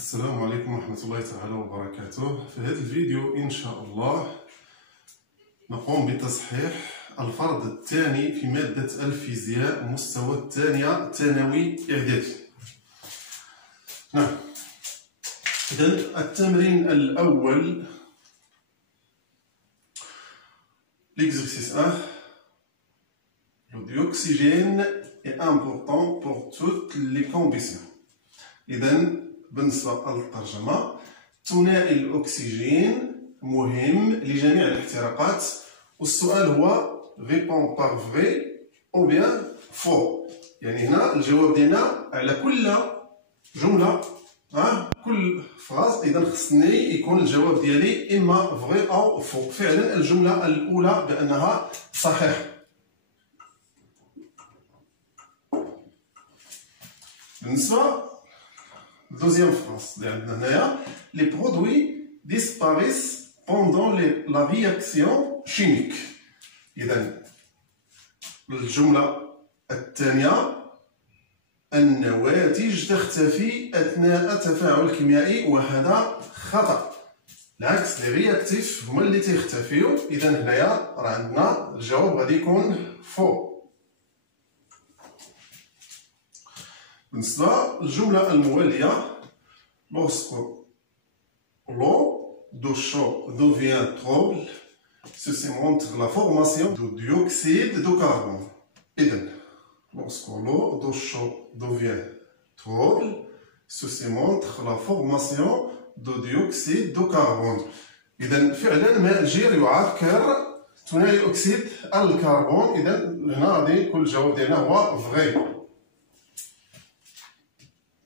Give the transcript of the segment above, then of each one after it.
السلام عليكم ورحمة الله تعالى وبركاته. في هذا الفيديو إن شاء الله نقوم بتصحيح الفرض الثاني في مادة الفيزياء مستوى الثانية ثانوي إعدادي. نعم، إذن التمرين الأول l'exercice 1. Le dioxygène est important pour toutes les combustions. إذن بالنسبة للترجمة، ثنائي الأكسجين مهم لجميع الاحتراقات، والسؤال هو répond par vrai ou bien faux. يعني هنا الجواب ديالنا على كل جملة كل فراز، إذا خصني يكون الجواب ديالي إما vrai أو faux. فعلا الجملة الأولى بأنها صحيحة. بالنسبة deuxième phrase, les produits disparaissent pendant la réaction chimique. إذن الجملة الثانية النواتج تختفي أثناء التفاعل الكيميائي، وهذا خطأ. العكس، لي رياكتيف هما اللي تيختفيو. إذن هنايا راه عندنا الجواب غادي يكون فو. بالنسبة للجملة الموالية، lorsque l'eau d'eau chaude devient trouble, ceci montre la formation de dioxyde de carbone. إذن lorsque l'eau d'eau chaude devient trouble, ceci montre la formation de dioxyde de carbone. إذن فعلا ماء الجير يعكر ثنائي أكسيد الكربون. إذن هنا غادي يكون الجواب ديالنا هو vrai.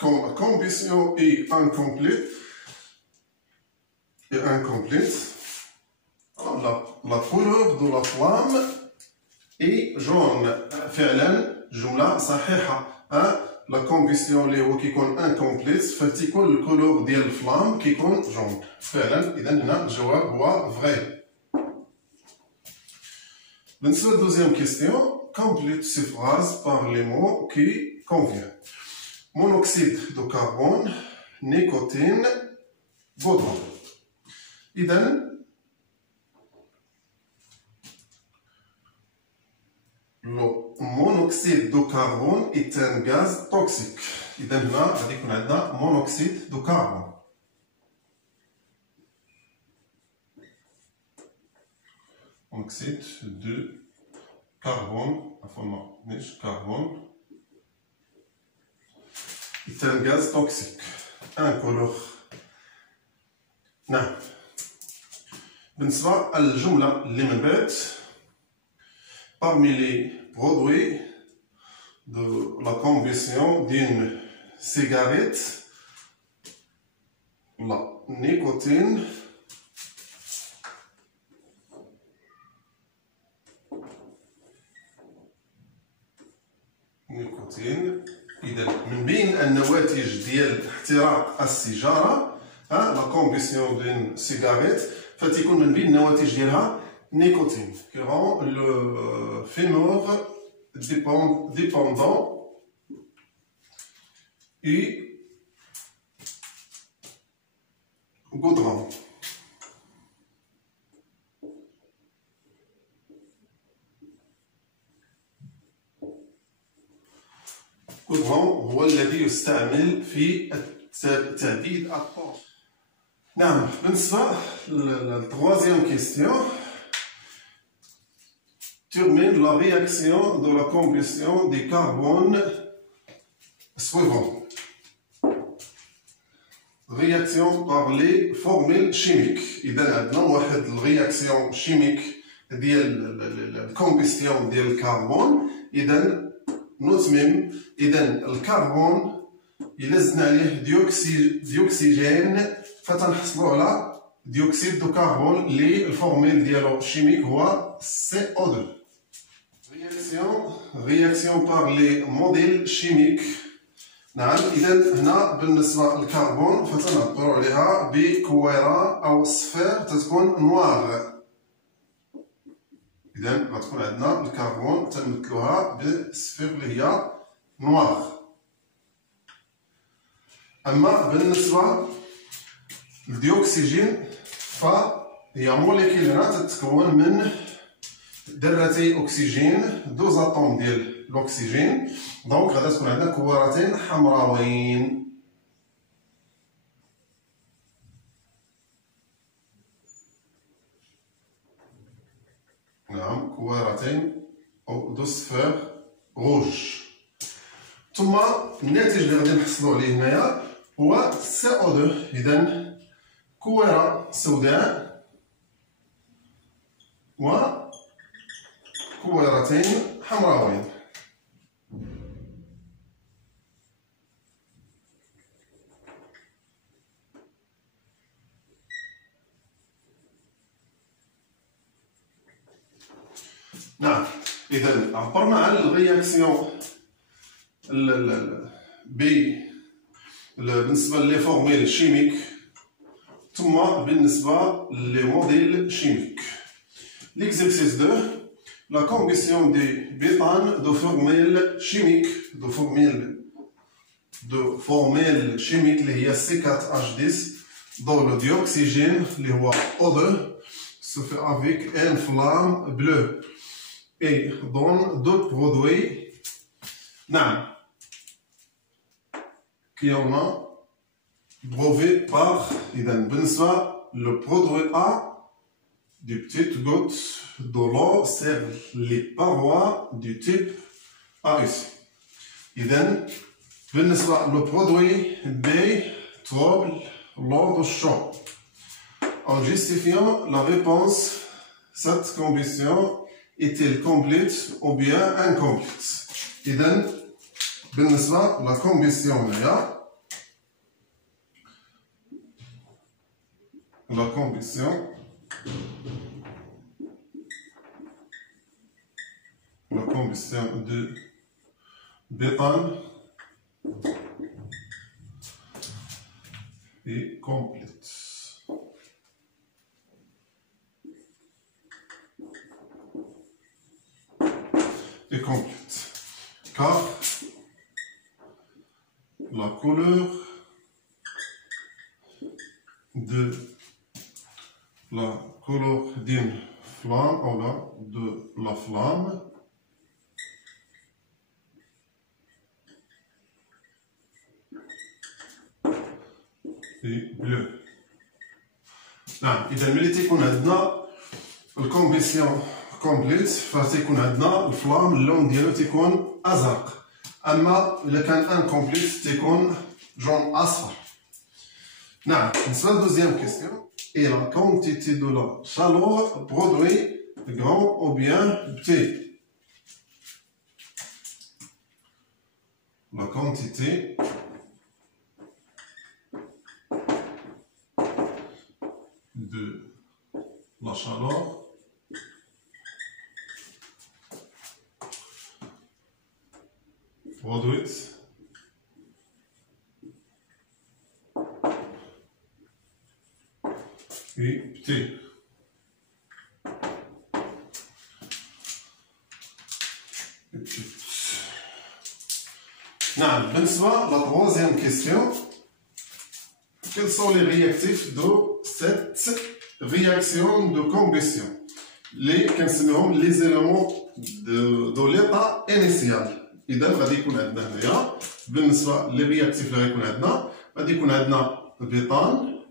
Quand la combustion est incomplète, la couleur de la flamme est jaune. فعلا جملة صحيحة. la combustion اللي هو كيكون incomplète فتيكون الكولور ديال الفلام كيكون جون. فعلا إذا هنا الجواب هو vrai. بالنسبة للدوزيام كيستيون، complète ces phrases par les mots qui conviennent. monoxyde de carbone, nicotine, goudron. إذن le monoxyde de carbone est un gaz toxique. إذن هنا غادي يكون عندنا monoxyde de carbone. monoxyde de carbone، عفوا ماشي carbone. C'est un gaz toxique, incolore. نعم. بالنسبة للجملة اللي من بعد، parmi les produits de la combustion d'une cigarette, la nicotine إذا من بين النواتج ديال احتراق السيجارة لا كومبيسيون دون سيغاريت، فتيكون من بين النواتج ديالها نيكوتين كي رون لو فيمور ديبوندون اي غودرون. الغودرون هو الذي يستعمل في تعديد الطرق. نعم، بالنسبة للتروازيام كيستيون، termine la réaction de la combustion des carbones suivants. Réaction par les formules chimiques. إذا عندنا واحد الرياكسيون شيميك ديال الكومبيسيون ديال الكربون. إذا نتمم. إذا الكربون إلا زدنا عليه ديوكسيجين فتنحصلوا على ديوكسيد دو كربون اللي الفورميل ديالو شيميك هو CO2. réaction par les modèles chimiques. نعم، إذا هنا بالنسبة للكربون فتنعبروا عليها بكويرة أو صفير تتكون نوار. إذا غتكون عندنا الكربون تنمثلوها بصفير اللي هي نوار. أما بالنسبة للديوكسيجين فهي موليكيولات تتكون من ذرتي أكسجين، دو زاتوم ديال الأكسجين، دونك غادا تكون عندنا كوارتين حمراويين. نعم، كوارتين أو دو صفار روج. ثم الناتج اللي غادي نحصلو عليه هنايا هو CO2. إذا كوارة سوداء و كوارتين حمراوين. نعم، إذا عبرنا على الرياكسيون بالنسبة لي فورميل شيميك ثم بالنسبة لي موديل شيميك. L'exercice 2, la combustion du bétane de formule chimique, chimique اللي هي C4H10 dans le dioxygène اللي هو O2 se fait avec une flamme bleue et donne deux produits. نعم، qui en a brevet par إذا بالنسبة le produit A des petites gouttes de l'eau servent les parois du type A ici. إذا بالنسبة le produit B trouble l'eau de chaud. En justifiant la réponse, cette combustion est-elle complète ou bien incomplète? إذا بالنسبة la combustion هي la combustion de bétane est complète. Car la couleur d'une flamme ou de la flamme est bleue. نعم، إذا ملي تيكون عندنا الكومبيسيون كومبليت فتيكون عندنا الفلام اللون ديالو تيكون ازرق، اما الا كان انكومبليت تيكون جون اصفر. نعم، بالنسبه للدوزيام كيسيون اي لا كونتيتي دو لا شالور برودوي غران او بيان بتي. لا كونتيتي دو لا شالور produite et T. نعم، بالنسبة la troisième question, quels sont les réactifs de cette réaction de combustion? Les éléments de l'état initial. إذا غادي يكون عندنا هنايا بالنسبة للرياكتيف اللي غيكون عندنا غادي يكون عندنا البيطان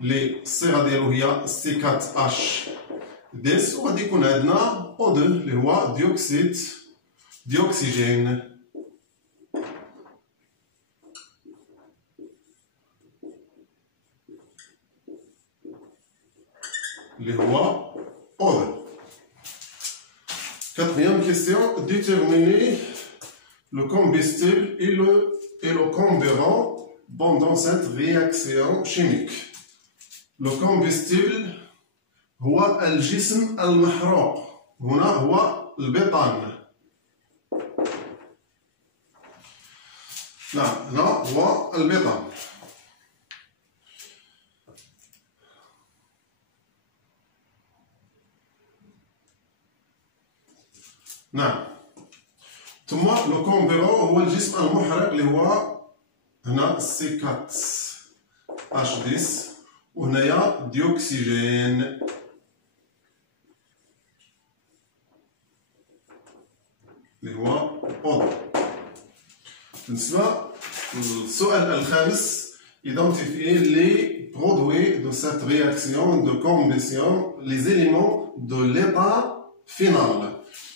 اللي الصيغة ديالو هي C4H10 وغادي يكون عندنا O2 اللي هو ديوكسيجين. اللي هو O2. Quatrième question, déterminer le combustible et le carburant pendant cette réaction chimique. Le combustible هو الجسم المحروق، هنا هو البيطان. نعم، هنا هو البيطان. نعم، ثم لو كومبيرون هو الجسم المحرق اللي هو هنا C4H10 وهنايا ديوكسيجين. اللي هو أو. بالنسبة للسؤال الخامس، identifier les produits de cette réaction de combustion, les éléments de l'état final.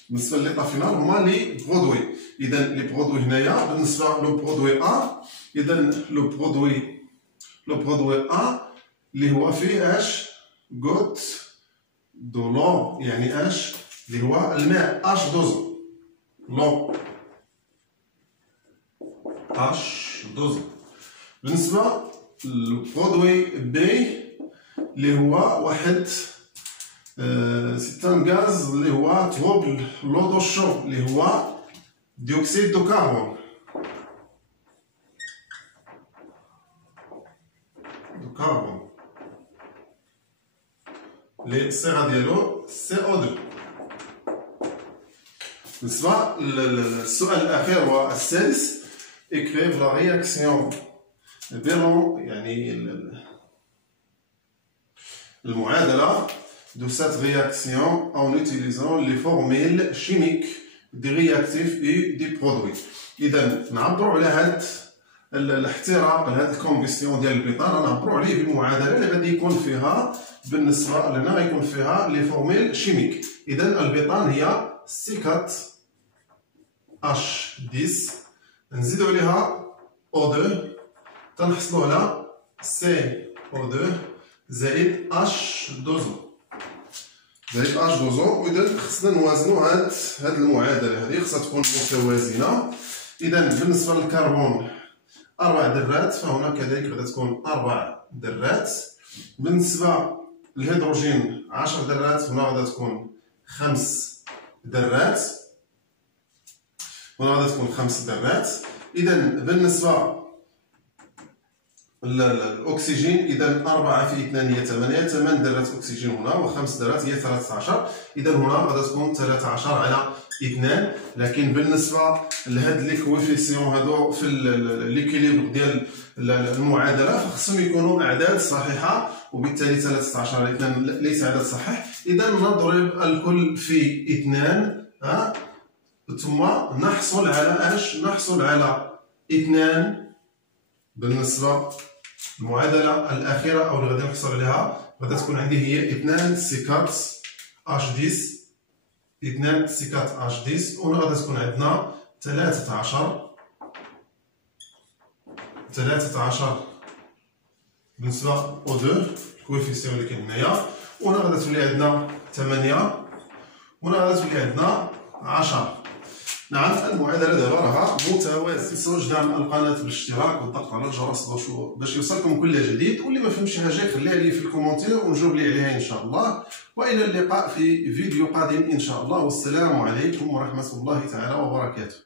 بالنسبة للإيطا فينال هما لي برودوي. إذا لي برودوي هنايا بالنسبة لو برودوي أ، إذا لو برودوي أ اللي هو فيه اش غوت دو لو، يعني اش اللي هو الماء H12 لو H12. بالنسبة للبرودوي بي اللي هو واحد سيتان غاز اللي هو تروبل لو دو شو اللي هو ديوكسيد دو كربون. لي صيغة ديالو CO2. بالنسبة للسؤال الأخير هو السادس، écrire la réaction ديالو يعني المعادلة de cette réaction en utilisant les formules chimiques des réactifs et des produits. إذا نعبروا على هاد الاحتراق، هاد الكومبيسيون ديال البيطان نعبروا عليه بالمعادلة اللي غادي يكون فيها بالنسبة لنا غيكون فيها لي فورميل شيميك. إذا البيطان هي C4H10 نزيدو عليها O2 تنحصلو على CO2 زائد H2O. وإذا خصنا نوازنو هاد المعادلة هادي، خصها تكون متوازنة. إذا بالنسبة للكربون 4 درات، فهنا كذلك غادي تكون 4 درات. بالنسبة للهيدروجين 10 درات، هنا غادي تكون 5 درات، هنا غادي تكون 5 درات. إذا بالنسبة للأكسجين، إذا 4 في 2 هي 8، 8 درات أكسجين هنا و5 درات هي 13. إذا هنا غادي تكون 13 على 2. لكن بالنسبة لهاد لي كويفيسيون هادو في ليكيليبر ديال المعادلة فخصهم يكونوا أعداد صحيحة، وبالتالي 13 على 2 ليس عدد صحيح. إذا نضرب الكل في 2 ثم نحصل على اش؟ نحصل على 2. بالنسبة المعادلة الأخيرة أو اللي غادي نحصل عليها غادي تكون عندي هي 2 C4H10 2 C4H10 وهنا غادي تكون عندنا 13 بالنسبة O2 الكويفيسيون اللي كاين هنايا، وهنا غادي تولي عندنا 8 وهنا غادي تولي عندنا 10. نعم المعادلة دابا راها متوازنة. متنساوش دعم القناة بالاشتراك والضغط على الجرس باش يوصلكم كل جديد، واللي ما فهمش حاجة يخليها لي في الكومونتير ونجاوب لي عليها إن شاء الله. وإلى اللقاء في فيديو قادم إن شاء الله، والسلام عليكم ورحمة الله تعالى وبركاته.